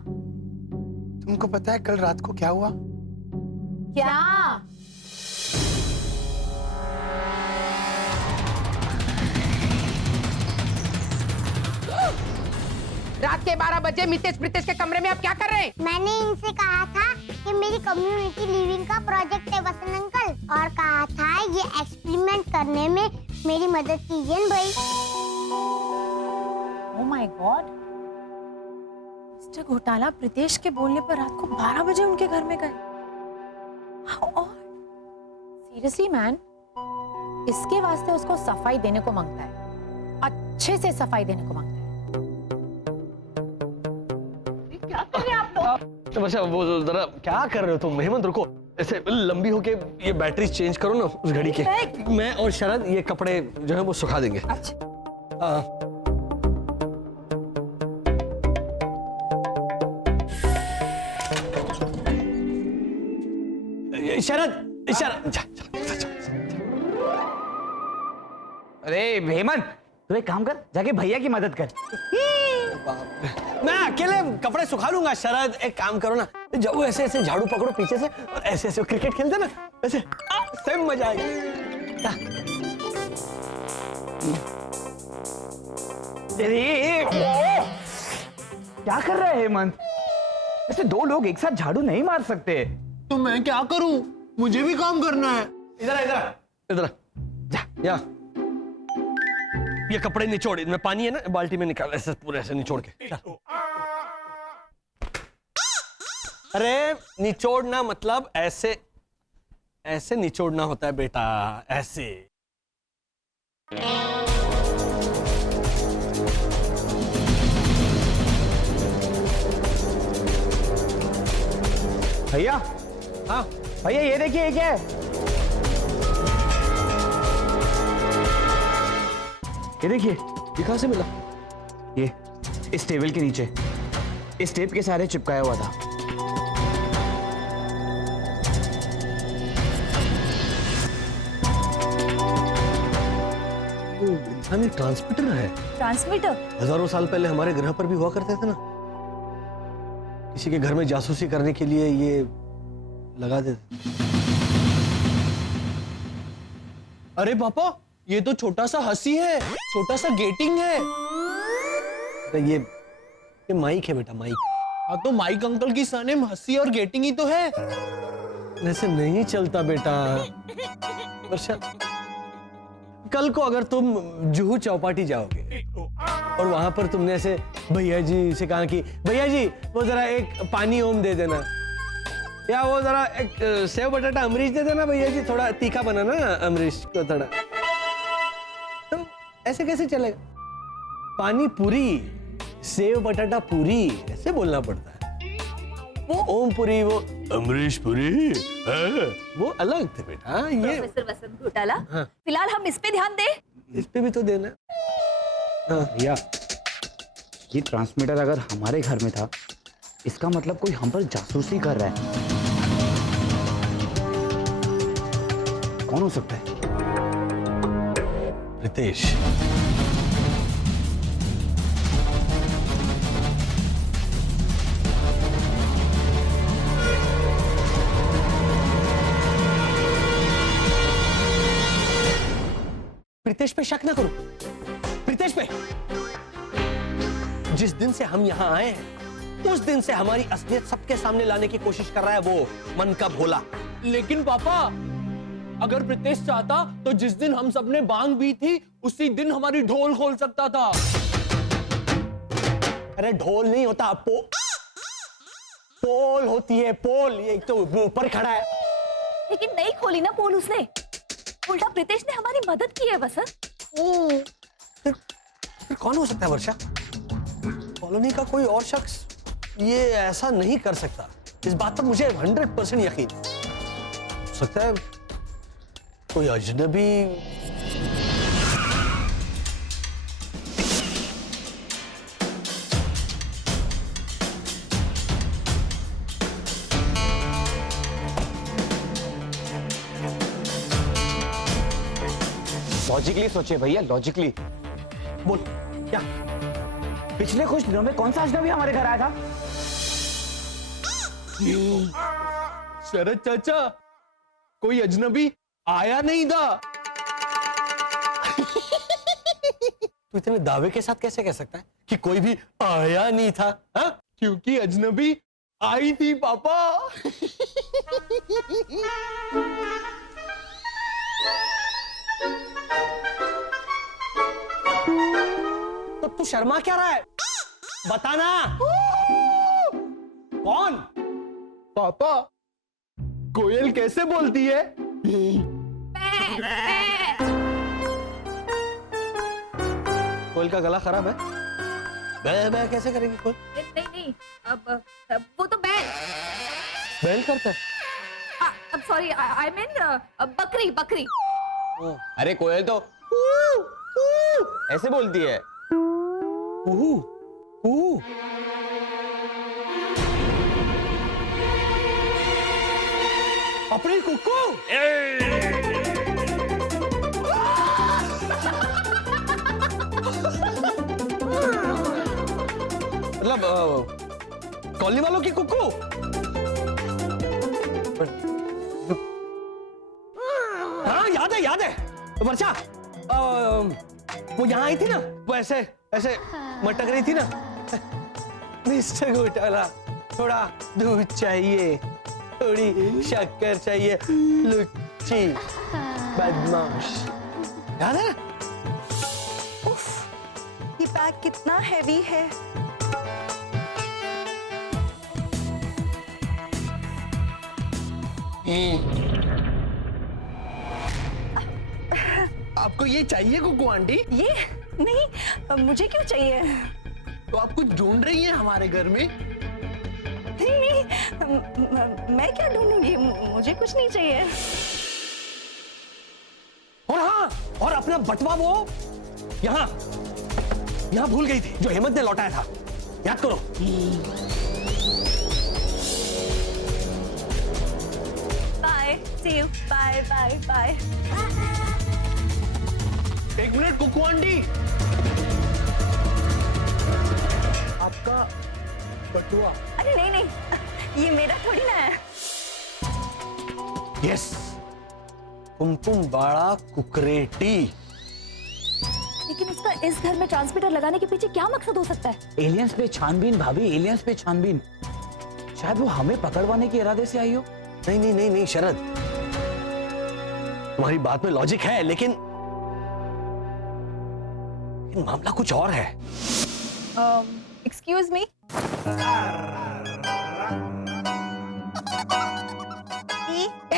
तुमको पता है कल रात को क्या हुआ? क्या? रात के 12 बजे मितेश प्रीतेश के कमरे में आप क्या कर रहे हैं? मैंने इनसे कहा था कि मेरी कम्युनिटी लिविंग का प्रोजेक्ट है वसंत अंकल, और कहा था ये एक्सपेरिमेंट करने में मेरी मदद कीजिए न भाई। ओह माय गॉड, मिस्टर घोटाला प्रीतेश के बोलने पर रात को 12 बजे उनके घर में गए। सीरियसली मैन, इसके वास्ते उसको सफाई देने को मांगता है, अच्छे से सफाई देने को मांगता है। क्या कर रहे हैं आप लोग? तो बस वो जरा क्या कर रहे हो तुम? हेमंत रुको, ऐसे लंबी होके ये बैटरी चेंज करो ना उस घड़ी के। मैं और शरद ये कपड़े जो है वो सुखा देंगे। अच्छा। शरद शरद जा, जा, जा, जा। अरे हेमंत, तू एक काम कर, जाके भैया की मदद कर। मैं अकेले कपड़े सुखा लूंगा। शरद एक काम करो ना, जब वो ऐसे ऐसे झाड़ू पकड़ो पीछे से और ऐसे ऐसे क्रिकेट खेलते ना, ऐसे सेम मजा आएगा। क्या कर रहा है हेमंत? ऐसे दो लोग एक साथ झाड़ू नहीं मार सकते। तो मैं क्या करूं? मुझे भी काम करना है। इधर इधर इधर जा, या ये कपड़े निचोड़, इनमें पानी है ना, बाल्टी में निकाल, ऐसे पूरे ऐसे निचोड़ के। अरे निचोड़ना मतलब ऐसे ऐसे निचोड़ना होता है बेटा, ऐसे। भैया, हाँ भैया ये देखिए, ये क्या है? ये देखिए, ये कहां से मिला? ये इस टेबल के नीचे इस टेप के सहारे चिपकाया हुआ था। इंसानी ट्रांसमीटर है। ट्रांसमीटर? हजारों साल पहले हमारे ग्रह पर भी हुआ करते थे ना, किसी के घर में जासूसी करने के लिए ये लगा देते। अरे पापा, ये तो छोटा सा हंसी है, छोटा सा गेटिंग है। अरे ये माइक है बेटा, माइक। हाँ तो माइक अंकल की सरनेम हंसी और गेटिंग ही तो है। ऐसे नहीं चलता बेटा। वर्षा, कल को अगर तुम जुहू चौपाटी जाओगे और वहां पर तुमने ऐसे भैया जी से कहा कि भैया जी वो जरा एक पानी ओम दे देना, या वो जरा एक सेव बटाटा अमरीश दे देना भैया जी, थोड़ा तीखा बनाना अमरीश को थोड़ा, तो ऐसे कैसे चलेगा? पानी पूरी, सेव बटाटा पूरी, ऐसे बोलना पड़ता है। वो ओम पुरी, वो अमरीश पुरी, वो अलग थे बेटा। ये प्रोफेसर वसंत घोटाला, हाँ। फिलहाल हम इस पे ध्यान दें। इस पे भी तो देना। हाँ। भैया, ये ट्रांसमीटर अगर हमारे घर में था, इसका मतलब कोई हम पर जासूसी कर रहा है। कौन हो सकता है? रितेश। प्रीतेश पे शक ना करो, प्रीतेश पे। जिस दिन से हम यहां आए हैं उस दिन से हमारी असलियत सबके सामने लाने की कोशिश कर रहा है वो मन का भोला। लेकिन पापा, अगर प्रीतेश चाहता तो जिस दिन हम सबने बांग भी थी उसी दिन हमारी ढोल खोल सकता था। अरे ढोल नहीं होता, पोल होती है, पोल। ये तो ऊपर खड़ा है। लेकिन नहीं खोली ना पोल उसने, उल्टा प्रीतेश ने हमारी मदद की है वसंत। फिर कौन हो सकता है वर्षा? कॉलोनी का कोई और शख्स ये ऐसा नहीं कर सकता। इस बात पर मुझे 100% यकीन है। हो सकता है कोई अजनबी। लॉजिकली सोचे भैया, लॉजिकली। बोल क्या? पिछले कुछ दिनों में कौन सा अजनबी हमारे घर आया था? शरद चाचा, कोई अजनबी आया नहीं था। तू इतने दावे के साथ कैसे कह सकता है कि कोई भी आया नहीं था? हा? क्योंकि अजनबी आई थी पापा। तो तू शर्मा क्या रहा है? बताना कौन? पापा, कोयल कैसे बोलती है? कोयल का गला खराब है? बे बे कैसे करेगी कोयल? नहीं नहीं, अब वो तो बैल। बैल करता है? अब सॉरी, आई मीन बकरी बकरी। अरे कोयल तो ऐसे बोलती है। अपनी कुक्कू। मतलब कॉलोनी वालों की कुक्कू। हाँ याद है, याद है वर्षा। वो यहाँ आई थी ना, वो ऐसे ऐसे मटक रही थी ना। मिस्टर घोटाला, थोड़ा दूध चाहिए, थोड़ी शक्कर चाहिए, लुच्ची बदमाश। याद है? ये बैग कितना हैवी है। आपको ये चाहिए कुकू आंटी? ये नहीं, मुझे क्यों चाहिए? तो आप कुछ ढूंढ रही हैं हमारे घर में? नहीं नहीं, मैं क्या ढूंढूंगी, मुझे कुछ नहीं चाहिए। और हाँ, और अपना बटवा वो यहाँ भूल गई थी, जो हेमंत ने लौटाया था। याद करो। Bye, see you, bye bye bye. एक मिनट कुकू आंटी, आपका बटुआ। अरे नहीं नहीं, ये मेरा थोड़ी ना है। यस, कुमकुम बाड़ा कुकरेटी। लेकिन उसका इस घर में ट्रांसमीटर लगाने के पीछे क्या मकसद हो सकता है? एलियंस पे छानबीन भाभी, एलियंस पे छानबीन। शायद वो हमें पकड़वाने के इरादे से आई हो। नहीं नहीं नहीं नहीं शरद, तुम्हारी बात में लॉजिक है, लेकिन मामला कुछ और है। Excuse me.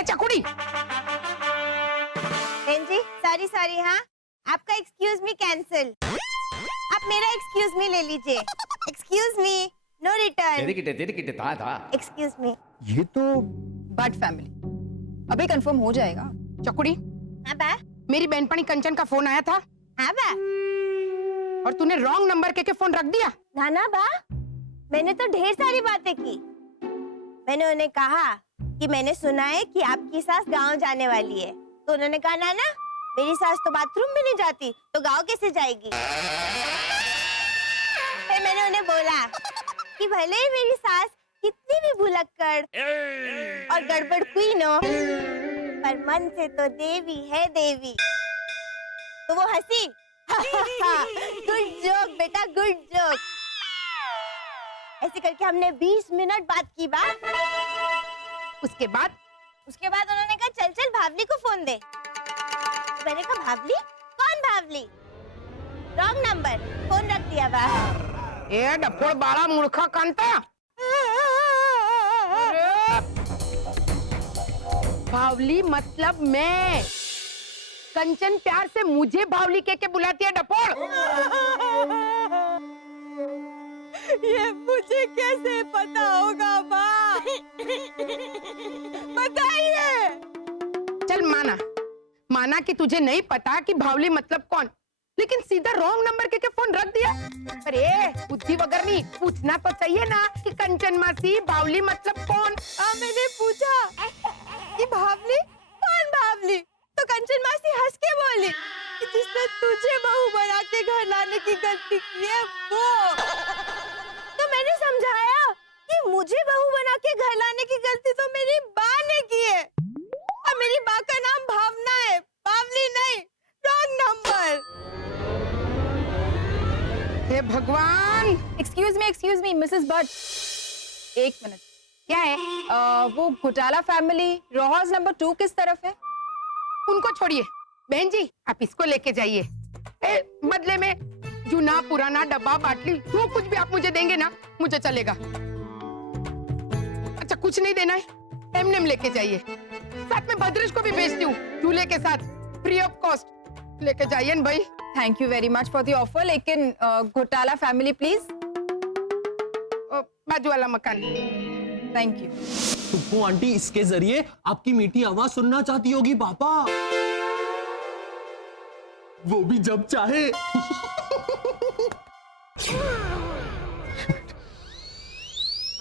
चकुड़ी, बहन जी, सॉरी सॉरी। हाँ, आपका एक्सक्यूज मी कैंसिल। आप मेरा एक्सक्यूज मी ले लीजिए। Excuse me, no return. Excuse me. ये तो बट फैमिली अभी कंफर्म हो जाएगा। चकुड़ी, हाँ बा, मेरी बहनपनी कंचन का फोन आया था हाँ बा। और तूने रॉन्ग नंबर के फोन रख दिया। नाना बा, मैंने तो ढेर सारी बातें की। मैंने उन्हें कहा कि मैंने सुना है कि आपकी सास गांव जाने वाली है, तो उन्होंने कहा नाना, मेरी सास तो बाथरूम में नहीं जाती, तो गांव कैसे जाएगी? फिर मैंने उन्हें बोला कि भले ही मेरी सास कितनी भी भुलक्कड़ और गड़बड़ क्वीन हो, पर मन से तो देवी है देवी। तो वो हंसी। गुड जोक बेटा, गुड जोक। ऐसे करके हमने 20 मिनट बात की। बात उसके बाद उन्होंने कहा चल चल भावली को फोन दे। मैंने कहा भावली? कौन भावली? रॉन्ग नंबर, फोन रख दिया। बा ए डफोड़ बाड़ा मूर्खा कांता। भावली मतलब मैं। कंचन प्यार से मुझे भावली के बुलाती है डफोड़। ये मुझे कैसे पता होगा माँ? बताइए। चल माना कि तुझे नहीं पता कि भावली मतलब कौन, लेकिन सीधा रॉन्ग नंबर के फोन रख दिया। अरे बुद्धि वगैरह नहीं, पूछना तो चाहिए ना कि कंचन मासी भावली मतलब कौन। मैंने पूछा कि भावली? कौन भावली? तो कंचन मासी हंस के बोली कि मैंने तुझे बहू बना के घर लाने की गलती की है वो। तो मैंने समझाया कि मुझे बहू बना के घर लाने की गलती तो मेरी माँ ने की है, और मेरी माँ का नाम भावना है, बावली नहीं। Wrong number. हे भगवान, एक्सक्यूज मी मिसेस भट्ट, एक मिनट। क्या है वो घोटाला फैमिली रॉ हाउस नंबर 2 किस तरफ है? उनको छोड़िए बहन जी, आप इसको लेके जाइए। बदले में जूना पुराना डब्बा बाटली जो कुछ भी आप मुझे देंगे ना, मुझे चलेगा। अच्छा कुछ नहीं देना है, एम लेके जाइए। साथ में भद्रेश को भी भेजती हूँ दूल्हे के साथ, फ्री ऑफ कॉस्ट लेके जाइए न भाई। Thank you very much for the offer, लेकिन घोटाला फैमिली प्लीज। बाजू वाला मकान। Thank you. टुप्पू आंटी इसके जरिए आपकी मीठी आवाज सुनना चाहती होगी पापा, वो भी जब चाहे।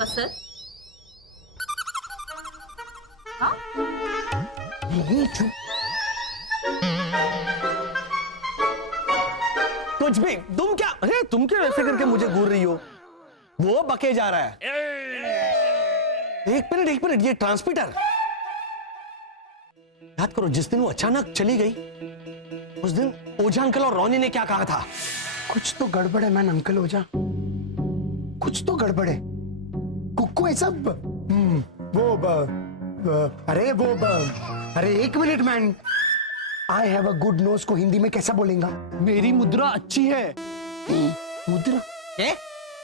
वसंत, कुछ भी। तुम क्या, अरे तुम क्या ऐसे करके मुझे घूर रही हो? वो बके जा रहा है। एक मिनट, ये ट्रांसमीटर याद करो, जिस दिन वो अचानक चली गई उस दिन ओझा अंकल और रोनी ने क्या कहा था? कुछ तो गड़बड़ है मैन अंकल ओझा, कुछ तो गड़बड़ है। कुक्कू ऐसा अरे एक minute man, I have a good nose को हिंदी में कैसा बोलेगा? मेरी मुद्रा अच्छी है। मुद्रा?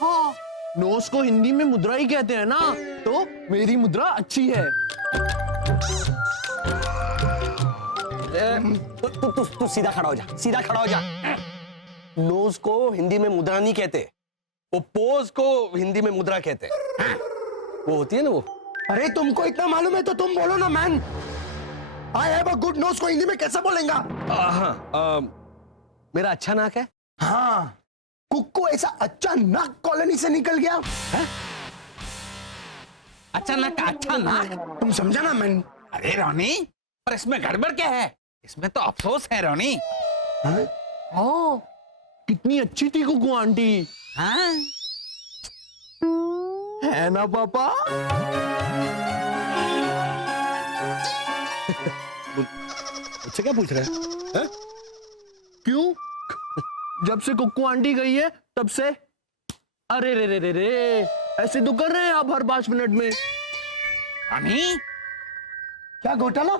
हाँ, नोज को हिंदी में मुद्रा ही कहते हैं ना, तो मेरी मुद्रा अच्छी है। तू सीधा खड़ा हो जा, सीधा खड़ा हो जा। नोज को हिंदी में मुद्रा नहीं कहते, वो पोज को हिंदी में मुद्रा कहते हैं। वो होती है ना वो। अरे तुमको इतना मालूम है तो तुम बोलो ना man. I have a good nose को हिंदी में कैसा बोलेगा? मेरा अच्छा नाक है। हाँ, कुक्कू ऐसा अच्छा नाक कॉलोनी से निकल गया है? अच्छा नाक, अच्छा नाक। तुम समझा ना मैन? अरे रोनी, पर इसमें गड़बड़ क्या है? इसमें तो अफसोस है रोनी। हाँ? हाँ, कितनी अच्छी थी कुक्कू आंटी। हाँ? है ना पापा? मुझसे क्या पूछ रहे हैं? क्यों? जब से कुक्कू आंटी गई है तब से। अरे रे रे रे रे, ऐसे तो कर रहे हैं आप हर 5 मिनट में। रोनी, क्या घोटाला?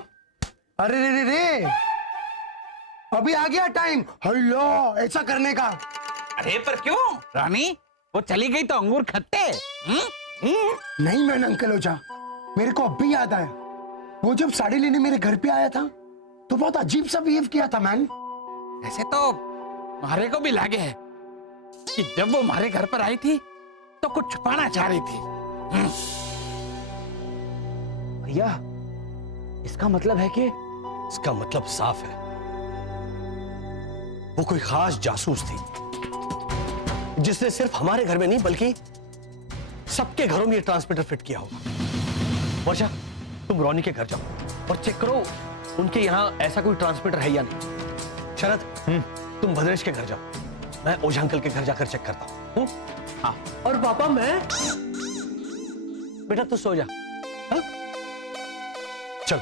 अरे रे रे रे, अभी आ गया टाइम हेलो ऐसा करने का। अरे पर क्यों रोनी? वो चली गई तो अंगूर खट्टे। नहीं मैन अंकल ओझा, मेरे को अब भी याद आया, वो जब साड़ी लेने मेरे घर पे आया था तो बहुत अजीब सा बिहेव किया था मैन। ऐसे तो मारे को भी लगे है कि जब वो हमारे घर पर आई थी तो कुछ छुपाना चाह रही थी। भैया, इसका मतलब है कि, इसका मतलब साफ है, वो कोई खास जासूस थी जिसने सिर्फ हमारे घर में नहीं बल्कि सबके घरों में ये ट्रांसमीटर फिट किया होगा। वर्षा, तुम रोनी के घर जाओ और चेक करो उनके यहाँ ऐसा कोई ट्रांसमीटर है या नहीं। शरद, तुम भद्रेश के घर जाओ, मैं ओझा अंकल के घर जाकर चेक करता हूँ। हाँ, और पापा मैं? बेटा तू सो जा। हाँ? चल।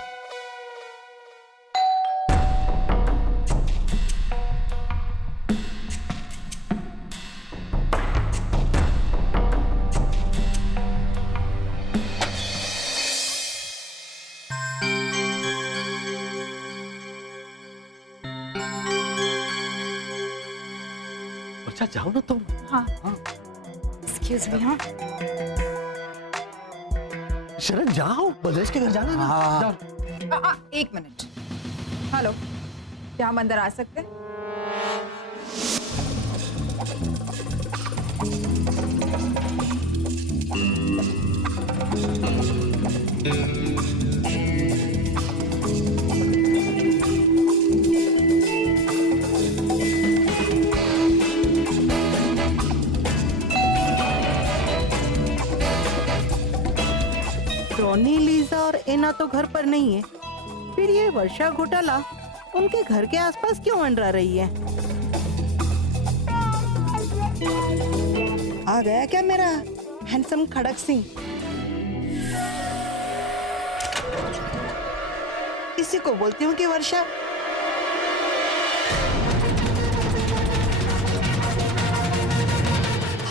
अच्छा जाओ ना तुम। हाँ, एक्सक्यूज मी। हाँ, शरद जाओ, भद्रेश के घर जाना ना। हाँ। जाओ। एक मिनट। हेलो, क्या हम अंदर आ सकते हैं? रोनी, लीजा और एना तो घर पर नहीं है, फिर ये वर्षा घोटाला उनके घर के आसपास क्यों मंडरा रही है? आ गया क्या मेरा हैंडसम खड़क सिंह? इसी को बोलती हूँ कि वर्षा।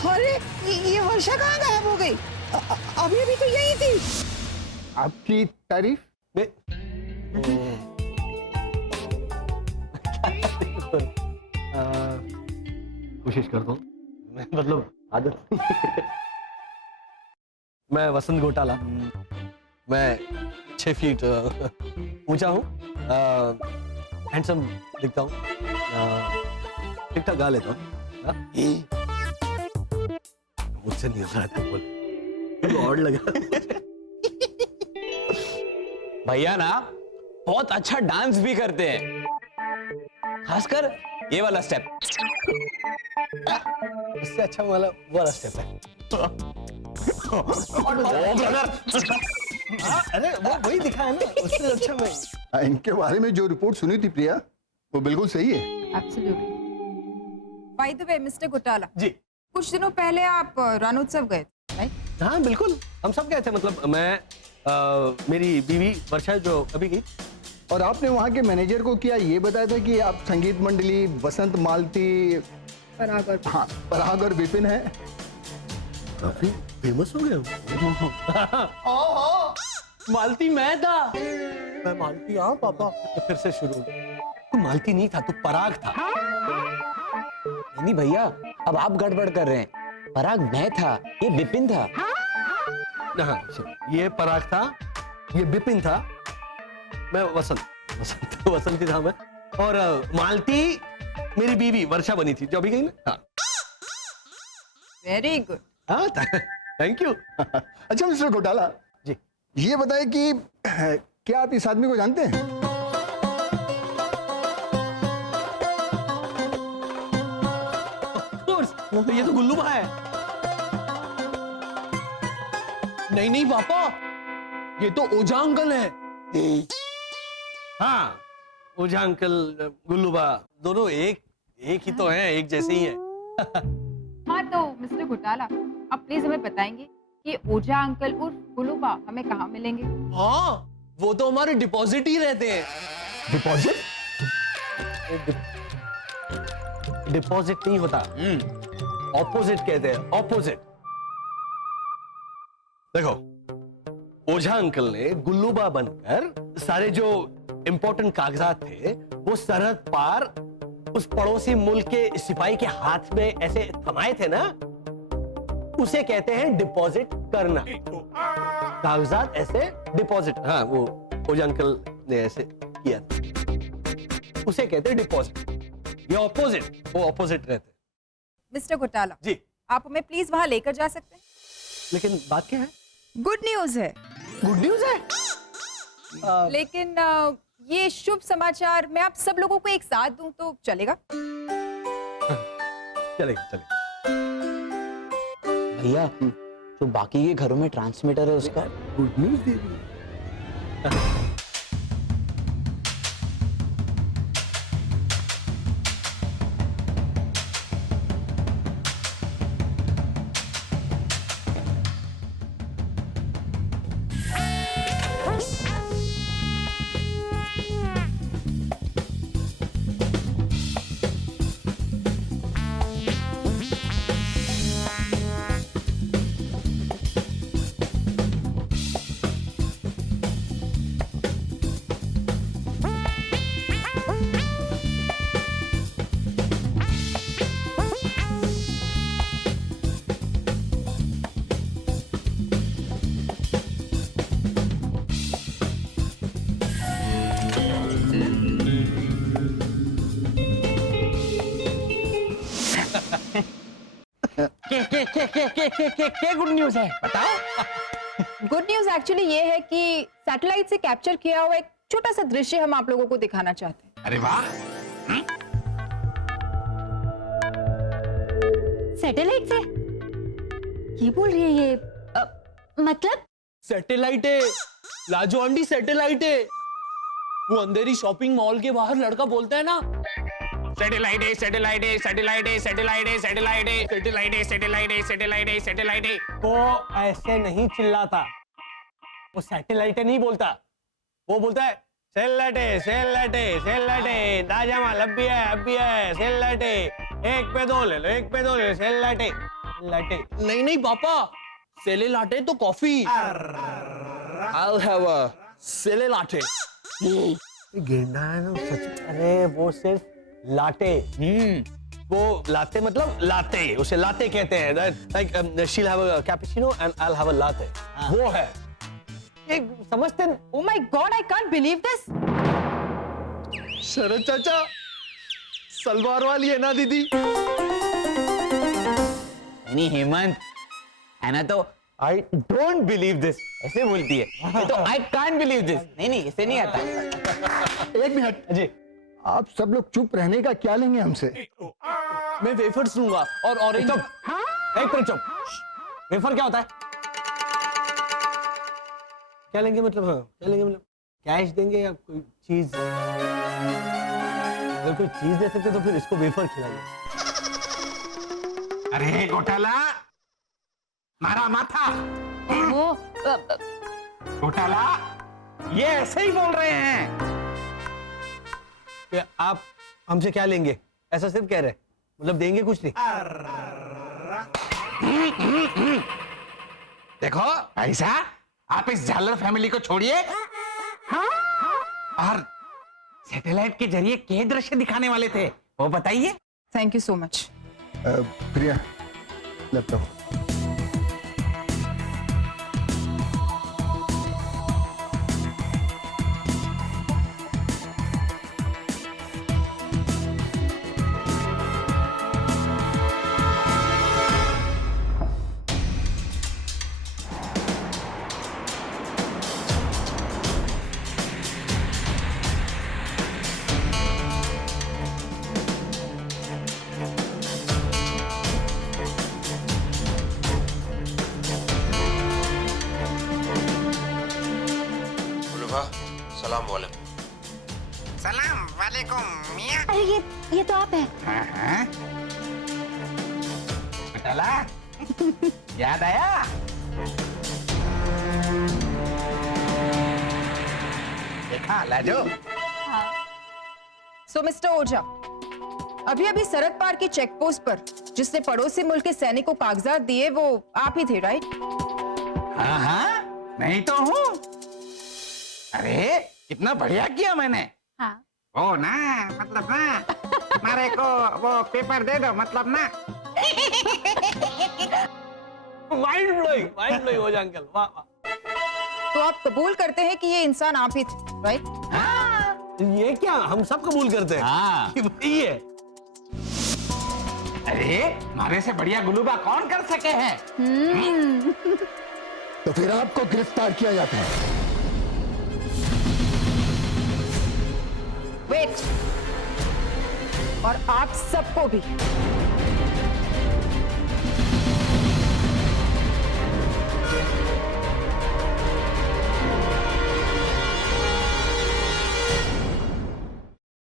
अरे ये वर्षा कहाँ गायब हो गई? अभी अभी तो यही थी। आपकी तारीफ? कोशिश करता हूँ, मतलब आदत नहीं। मैं वसंत घोटाला, मैं 6 फीट ऊंचा हूँ, हैंडसम दिखता हूँ, ठीक ठाक गा लेता हूँ। मुझसे नहीं हो रहा था, बोल और लगा। भैया ना बहुत अच्छा डांस भी करते हैं, खासकर ये वाला स्टेप। इससे अच्छा वाला स्टेप है। अरे वो वही दिखा है ना, उससे अच्छा मैं। इनके बारे में जो रिपोर्ट सुनी थी प्रिया, वो बिल्कुल सही है। Absolutely. By the way mister घोटाला जी, कुछ दिनों पहले आप रणोत्सव गए थे, राइट? हाँ बिल्कुल, हम सब गए थे। मतलब मैं मेरी बीवी वर्षा जो अभी गई। और आपने वहाँ के मैनेजर को क्या ये बताया था कि आप संगीत मंडली वसंत मालती, हाँ, पराग और विपिन है? काफी फेमस हो गए हो। मालती मैं था। मैं मालती, हाँ पापा। तो फिर से शुरू हो गया। तू मालती नहीं था, तू पराग था। नहीं भैया, अब आप गड़बड़ कर रहे हैं। पराग मैं था, ये विपिन था। हाँ, ये पराग था, ये विपिन था, मैं वसंत था मैं। और मालती मेरी बीवी वर्षा बनी थी, जो अभी गई ना। हाँ। Very good. हाँ, थैंक यू। अच्छा मिस्टर घोटाला जी, ये बताए कि क्या आप इस आदमी को जानते हैं? तो ये तो गुल्लू भाई है। नहीं पापा, ये तो ओझा अंकल है। हाँ, ओझा अंकल, गुल्लू बा, दोनों एक ही तो हैं, एक जैसे ही हैं। हाँ तो मिस्टर घोटाला, आप प्लीज हमें बताएंगे कि ओझा अंकल उर्फ गुलूबा हमें कहाँ मिलेंगे? हाँ, वो तो हमारे डिपॉजिट ही रहते हैं। डिपॉजिट? डिपॉजिट नहीं होता, ऑपोजिट कहते हैं, ऑपोजिट। देखो, ओझा अंकल ने गुल्लूबा बनकर सारे जो इंपॉर्टेंट कागजात थे वो सरहद पार उस पड़ोसी मुल्क के सिपाही के हाथ में ऐसे थमाए थे ना, उसे कहते हैं डिपॉजिट करना। कागजात ऐसे डिपॉजिट, हाँ वो ओझा अंकल ने ऐसे किया था, उसे कहते हैं डिपॉजिट। ये ऑपोजिट, वो ऑपोजिट रहते हैं। मिस्टर घोटाला जी, आप हमें प्लीज वहां लेकर जा सकते हैं? लेकिन बात क्या है? गुड न्यूज है। गुड न्यूज है? लेकिन ये शुभ समाचार मैं आप सब लोगों को एक साथ दूं तो चलेगा? चलेगा। भैया, जो बाकी के घरों में ट्रांसमीटर है उसका गुड न्यूज दे दी। क्या गुड न्यूज है, बताओ। गुड न्यूज एक्चुअली ये है कि सैटेलाइट से कैप्चर किया हुआ एक छोटा सा दृश्य हम आप लोगों को दिखाना चाहते हैं। अरे वाह। सैटेलाइट से? ये बोल रही है ये मतलब? सैटेलाइट है, लाजो आंटी सैटेलाइट है। वो अंधेरी शॉपिंग मॉल के बाहर लड़का बोलता है ना, सैटेलाइट है, सैटेलाइट है, सैटेलाइट है, सैटेलाइट है, सैटेलाइट है, सैटेलाइट है, सैटेलाइट है, सैटेलाइट है, सैटेलाइट है। वो ऐसे नहीं चिल्लाता, वो सैटेलाइट नहीं बोलता, वो बोलता है सेल्लाटे सेल्लाटे सेल्लाटे, दाजामाल अब भी है सेल्लाटे, एक पे दो ले लो, एक पे दो ले लो, सेल्लाटे लाटे। नहीं नहीं पापा, सेले लाटे तो कॉफी। I'll have a सेले लाटे। गेंडा है ना सच। अरे वो सिर्फ लाटे, वो लाते मतलब लाते, उसे लाते कहते हैं। Like she'll have a cappuccino and I'll have a latte, वो है। एक समझते हैं? Oh my God, I can't believe this. शरद चाचा, सलवार वाली है ना दीदी? नहीं हेमंत, है ना, तो आई डोंट बिलीव दिस ऐसे बोलती है, तो आई कांट बिलीव दिस। नहीं ऐसे नहीं आता। एक मिनट जी, आप सब लोग चुप रहने का क्या लेंगे हमसे? मैं वेफर्स लूंगा और ऑरेंज। चुप, एक मिनट चुप। वेफर क्या होता है? क्या लेंगे मतलब? हाँ, क्या लेंगे मतलब? कैश देंगे या कोई चीज? अगर कोई चीज दे सकते तो फिर इसको वेफर खिलाइए। अरे घोटाला, मारा माथा। वो घोटाला, ये ऐसे ही बोल रहे हैं। कि आप हमसे क्या लेंगे, ऐसा सिर्फ कह रहे हैं, मतलब देंगे कुछ नहीं? देखो ऐसा, आप इस झालर फैमिली को छोड़िए और सैटेलाइट के जरिए क्या दृश्य दिखाने वाले थे वो बताइए। Thank you so much. Priya, laptop. सलाम वालेकुम। सलाम वालेकुम मियां। अरे ये तो आप हैं। हाँ? घोटाला, याद आया? देखा लाजो? सो मिस्टर ओझा, अभी सरहद पार की चेक पोस्ट पर जिसने पड़ोसी मुल्क के सैनिक को कागजात दिए वो आप ही थे, राइट? हाँ, नहीं तो हूँ। अरे कितना बढ़िया किया मैंने। हाँ। ओ ना, मतलब ना, हमारे को वो पेपर दे दो, मतलब ना। माइंड ब्लोइंग हो जाए अंकल, वाह वाह। तो आप कबूल करते हैं कि ये इंसान आप ही थे, राइट? ये क्या, हम सब कबूल करते हैं हाँ। कि वही है। अरे हमारे से बढ़िया गुलूबा कौन कर सके हैं? तो फिर आपको गिरफ्तार किया जाता है। वेट, और आप सबको भी